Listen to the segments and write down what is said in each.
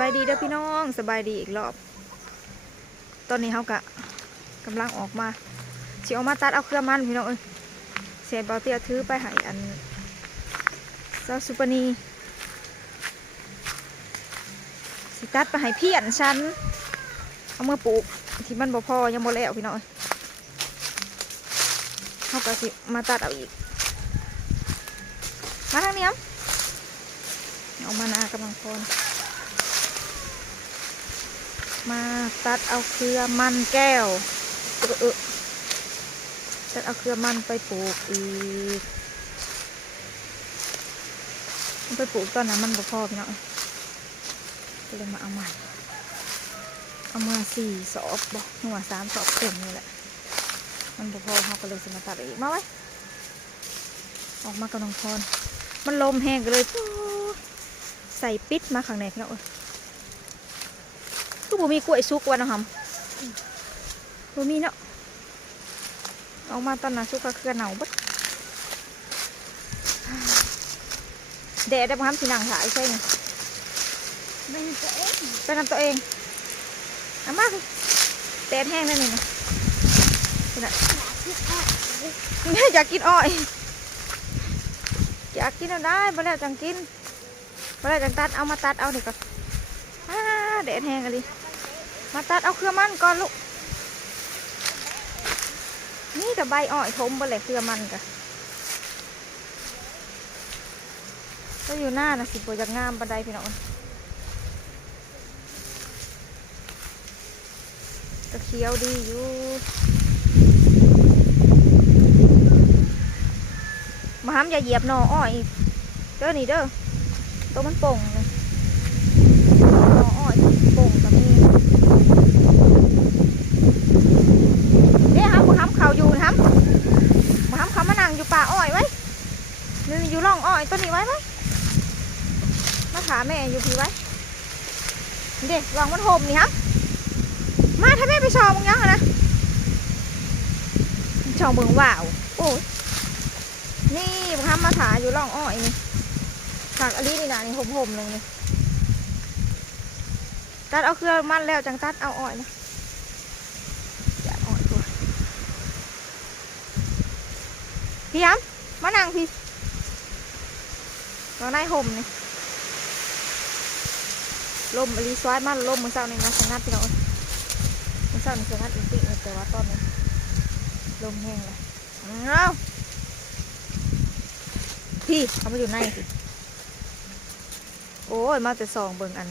บายดีเด้อพี่น้องสบายดีอีกรอบตอนนี้เขากำลังออกมาสิออกมาตัดเอาเครือมันพี่น้องเสียเบาเตียถือไปให้อันเจ้าสุปนีสิตัดไปให้พี่อันฉันเอามื่อปลูกที่มันบ่พอยังบ่แล้วพี่น้องเขาก็สิมาตัดเอาอีกมาทางนี้เอามานากำลังพรมาตัดเอาเครือมันแก้วตัดเอาเครือมันไปปลูกอีกไปปลูกตอนนั้นมันบ่พอพี่น้องก็เลยมาเอาใหม่เอามา4 สอบบอกหน่วย3 สอบเต็มนี่แหละมันบ่พอเขาก็เลยมาตัดอีกมาไว้ออกมากำลังพรมันลมแห้งก็เลยใส่ปิดมาข้างในพี่น้องคือบ่มีกล้วยสุกวะนะครับบ่มีเนาะออกมาตอนนั้นสุกก็คือหนาวบัดแดดได้บ่ทำสีหนังหลายใช่ไหมเป็นตัวเองเอามาคือแดดแห้งนั่นนี่นะอยากกินอ้อยอยากกินเอาได้บ่แล้วจังกินบ่แล้วจังตัดเอามาตัดเอาเดี๋ยวก่อนแดดแห้งอะไรมาตัดเอาเครือมันก่อนลูกนี่แต่ใบอ้อยทมไปเลยเครือมันกันก็อยู่หน้านะสิบจากงามบันไดพี่น้องก็เคี้ยวดีอยู่มาห้ามอย่าเหยียบหนออ้อยเด้อนี่เด้อตัวมันป่งเลยหนออ้อยป่งกับนี่เนี่ยครับมาห้ามเขาอยู่นะครับมาห้ามเขามานั่งอยู่ป่าอ้อยไว้นี่อยู่ร่องอ้อยตัวนี้ไว้ไหมมาถามแม่อยู่พี่ไว้เด็กลองมันโฮมนี่ครับมาถ้าแม่ไปชอมึงยังนะชอมึงว่าวโอ้ยนี่มาห้ามมาถาอยู่ร่องอ้อยนี่ผักอันนี้นี่นะนี่โฮมๆเลยนี่ตัดเอาเครือมันแล้วจังตัดเอาอ้อยนะอย่าอ้อยตัวพี่ย้ำมานั่งพี่เราในห่มนี่ลมรีสวายมันลมมือเศร้านี่นะสงัดพี่น้องมือเศร้านี่สงัดอีกติแต่ว่าตอนนี้ลมแห้งเลยเอาพี่เอามาอยู่ในสิโอ้ยมาแต่ซองเบิ่งอัน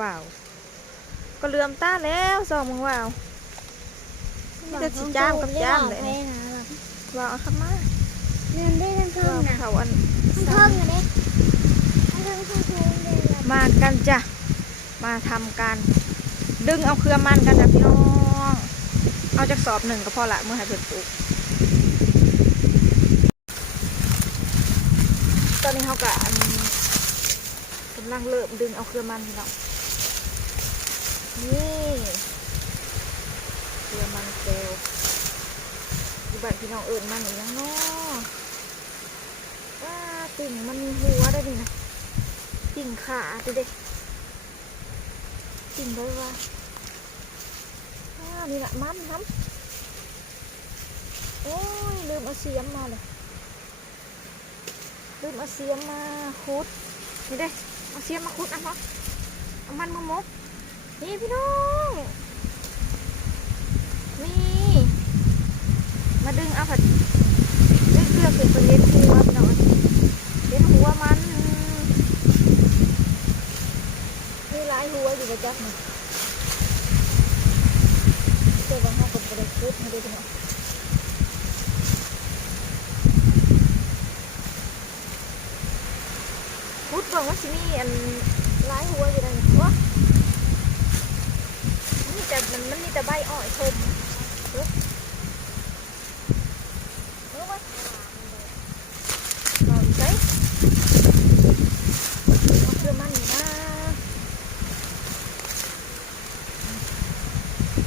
ว้าวก็เลื่อมตาแล้วซองมึงว้าวนี่จะจีจ้ามกับจ้ามเลยว้าวเอาขึ้นมาเงินได้ทั้งเพิ่มนะเขาอันทั้งเพิ่มกันเลยมากันจ้ะมาทำการดึงเอาเครือมันกันจ้ะพี่น้องเอาจากสอบ1ก็พอละเมื่อให้เพิ่นปลูกตอนนี้เขากกำลังเริ่มดึงเอาเครือมันพี่น้องนี่เครือมันเซลล์อยู่บ้านพี่น้องเอิญมันอีกยังเนาะว้าติ่งมันมีหัวได้ดินะติ่งขาดิเด็กติ่งได้ว่านี่แหละมันน้ำโอ้ยลืมเอาเสียมมาเลยลืมเอาเสียมมาขุดนี่เด้เอาเสียมมาขุดเนาะเอามันมามกนี่พี่น้องนี่มาดึงเอาผัดดึงเกลือขึ้นไปเลี้ยงหัวพี่น้องเลี้ยงหัวมันมีหลายหัวอยู่ประจักษ์นี่เจ้าบางห้องก็ไปได้คุดมาดูพี่น้องคุดบอกว่าสิมีอันหลายหัวอยู่นั่นวะมันมีแต่ใบอ้อยทมรู้ไหมเราใช้เอาเครื่องมันนี่นะ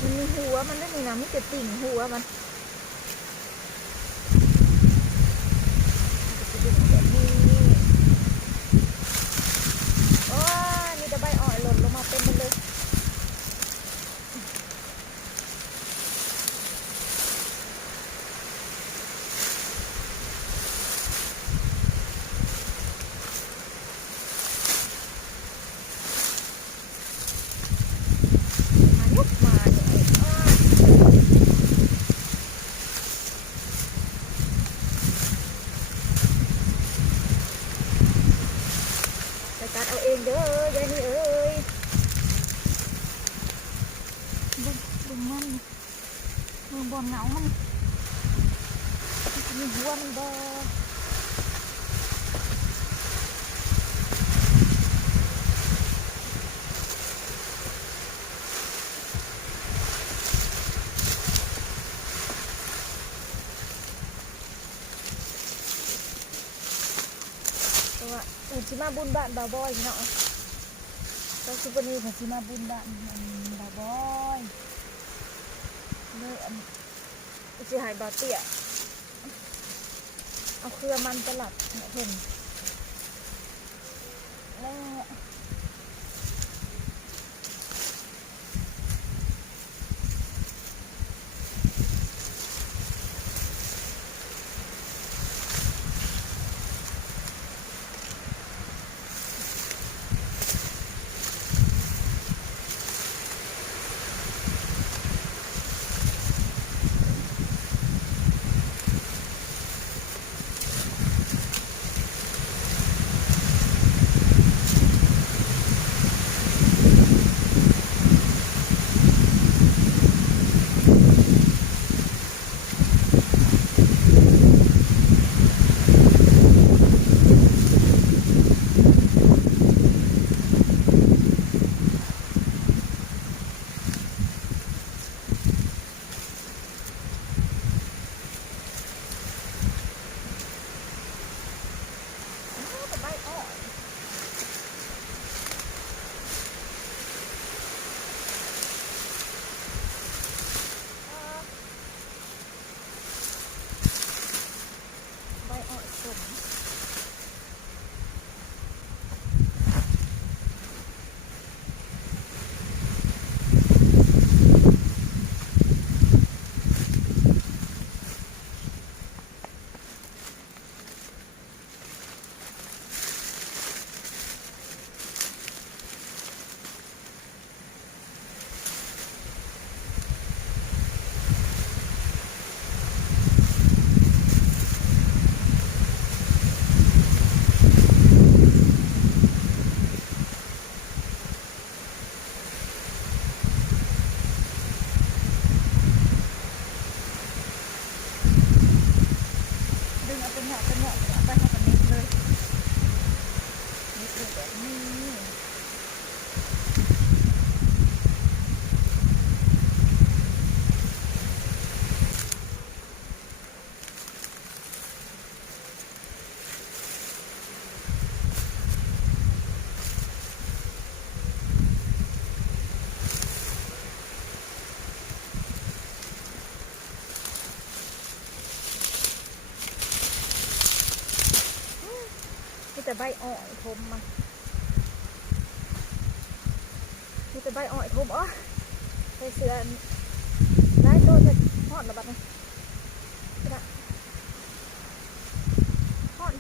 มันมีหัวมันได้นี่นะมีแต่ติ่งหัวมันโอ้ยมีแต่ใบอ้อยหล่นลงมาเป็น ตัดเอาเองเด้อยายนี่เอ้ยบึงมันบึงบอลเหงามันมีหัวมันบ่อุ่นชิมาบุญบ้านบาวบอยเนาะก็คือวันนี้ผมชิมาบุญบ้านบาวบอยเลยจะหายบาเตี้ยเอาเครือมันตลับเนี่ยเห็นแล้ว แต่ใบอ่อยทมมันมีแต่ใบอ่อยทมอ๋อใส่เสื้อได้โดนเลยหอดระบาดนะหอด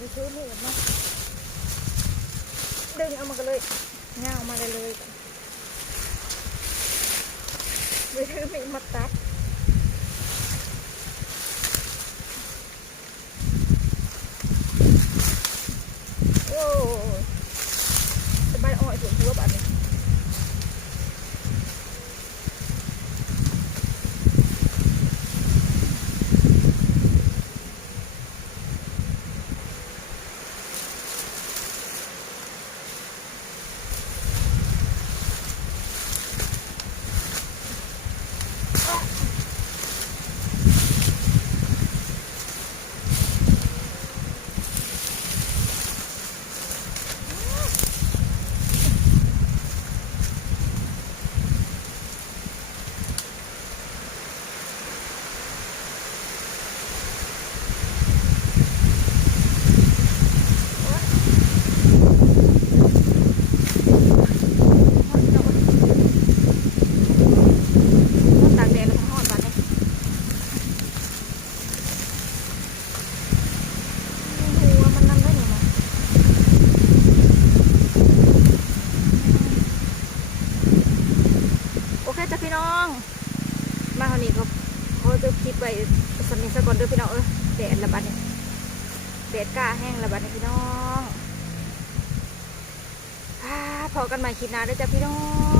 ดูชื้นนี่กันเนาะดึงเอามากันเลยง่าออกมาเลยดูชื้นนี่มาตัดโอ้สบายอ่อยส่วนหัวแบบนี้ มาเท่านี้ก็เขาจะคลิปไปสำเนียงสะกอนเด้อพี่น้องแดดระบาดเนี่ยแดดกล้าแห้งระบาดเนี่ยพี่น้องพอกันใหม่คลิปหน้าเด้อจ้ะพี่น้อง